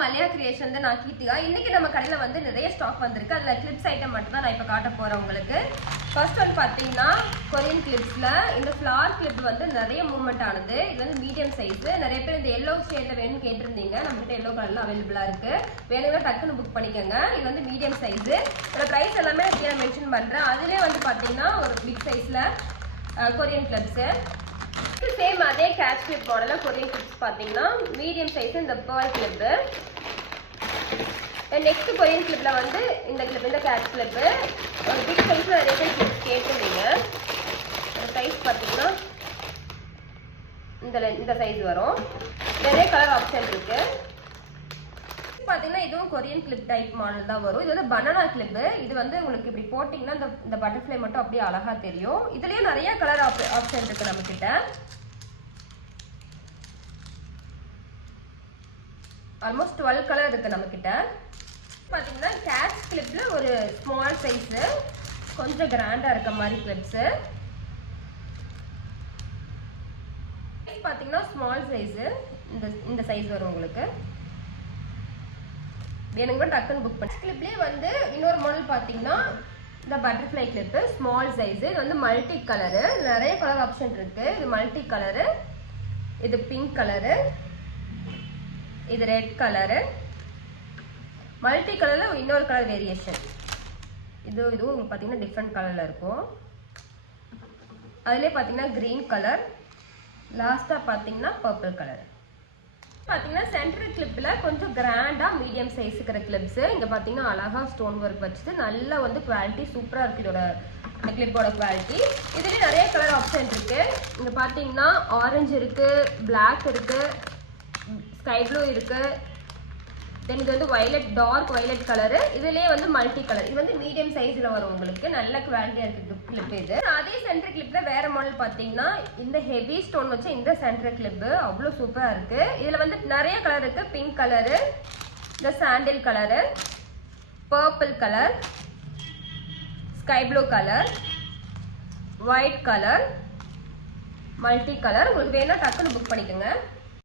மல்லியா creation தான். நான் கீர்த்திகா. இன்னைக்கு நம்ம கடையில் வந்து நிறைய ஸ்டாக் வந்திருக்கு. அதில் கிளிப்ஸ் ஐட்டம் மட்டும் தான் நான் இப்போ காட்ட போகிறேன் உங்களுக்கு. ஃபர்ஸ்ட் வந்து பார்த்தீங்கன்னா கொரியன் கிளிப்ஸில் இந்த ஃப்ளார் கிளிப் வந்து நிறைய மூவ்மெண்ட் ஆனது. இது வந்து மீடியம் சைஸு. நிறைய பேர் இந்த எல்லோ ஷேடில் வேணும்னு கேட்டிருந்தீங்க. நம்மகிட்ட எல்லோ கலரில் அவைலபிளாக இருக்குது. வேணும்னா டக்குன்னு புக் பண்ணிக்கோங்க. இது வந்து மீடியம் சைஸு. இதோட ப்ரைஸ் எல்லாமே நான் மென்ஷன் பண்ணுறேன். அதிலே வந்து பார்த்தீங்கன்னா ஒரு பிக் சைஸில் கொரியன் கிளிப்ஸு. சேம் அதே கேட்ச் கிளிப் மாடலில் கொரியன் கிளிப்ஸ் பார்த்தீங்கன்னா மீடியம் சைஸ் இந்த பேர்ல் கிளிப்பு. நெக்ஸ்ட் கொரியன் கிளிப்பில் வந்து இந்த கிளிப், இந்த கேட்ச் கிளிப்பு ஒரு பிக் சைஸில் நிறைய பேர் கிளிப் கேட்டிருந்தீங்க. சைஸ் பார்த்தீங்கன்னா இந்த சைஸ் வரும். நிறைய கலர் ஆப்ஷன் இருக்கு. பார்த்தீங்கன்னா இதுவும் கொரியன் கிளிப் டைப் மாடல் தான் வரும். இது வந்து பனானா கிளிப்பு. இது வந்து உங்களுக்கு இப்படி போட்டிங்கன்னா இந்த பட்டர்ஃப்ளை மட்டும் அப்படியே அழகாக தெரியும். இதுலேயே நிறைய கலர் ஆப்ஷன் இருக்கு நம்ம கிட்ட. ஆல்மோஸ்ட் 12 கலர் இருக்கு நம்ம கிட்ட. பார்த்தீங்கன்னா கேட்ச் கிளிப்ல ஒரு ஸ்மால் சைஸு, கொஞ்சம் கிராண்டா இருக்க மாதிரி கிளிப்ஸு. பார்த்தீங்கன்னா ஸ்மால் சைஸு, இந்த சைஸ் வரும் உங்களுக்கு. வேணுங்க டக்குன்னு புக் பண்ணி. கிளிப்லேயே வந்து இன்னொரு மாடல் பார்த்தீங்கன்னா இந்த பட்டர்ஃப்ளை கிளிப்பு ஸ்மால் சைஸு. இது வந்து மல்டி கலரு. நிறைய கலர் ஆப்ஷன் இருக்கு. இது மல்டி கலரு, இது பிங்க் கலரு, இது ரெட் கலரு, மல்டி கலரில் இன்னொரு கலர் வேரியேஷன். இதுவும் உங்களுக்கு பார்த்தீங்கன்னா டிஃப்ரெண்ட் கலரில் இருக்கும். அதுலேயே பார்த்தீங்கன்னா க்ரீன் கலர், லாஸ்ட்டாக பார்த்தீங்கன்னா பர்பிள் கலர். பார்த்தீங்கன்னா சென்டர் கிளிப்பில் கொஞ்சம் கிராண்டாக மீடியம் சைஸ் இருக்கிற கிளிப்ஸு. இங்கே பார்த்தீங்கன்னா அழகாக ஸ்டோன் ஒர்க் வச்சுட்டு நல்லா வந்து குவாலிட்டி சூப்பராக இருக்குது இதோட, இந்த கிளிப்போட குவாலிட்டி. இதுலேயே நிறைய கலர் ஆப்ஷன் இருக்குது. இங்கே பார்த்தீங்கன்னா ஆரஞ்சு இருக்குது, பிளாக் இருக்குது, ஸ்கை ப்ளூ இருக்குது, தென் இது வந்து வயலட், டார்க் வயலட் கலரு. இதுலேயே வந்து மல்டி கலர். இது வந்து மீடியம் சைஸில் வரும் உங்களுக்கு. நல்ல குவாலிட்டியாக இருக்குது கிளிப். இது அதே சென்டர் கிளிப்பில் வேறு மாடல் பார்த்தீங்கன்னா இந்த ஹெவி ஸ்டோன் வச்சு இந்த சென்டர் கிளிப்பு அவ்வளோ சூப்பராக இருக்குது. இதில் வந்து நிறைய கலர் இருக்குது. பிங்க் கலரு, இந்த sandal colour, purple colour, sky blue colour, white colour, multi colour. உங்களுக்கு வேணால் டக்குன்னு புக் பண்ணிக்கோங்க.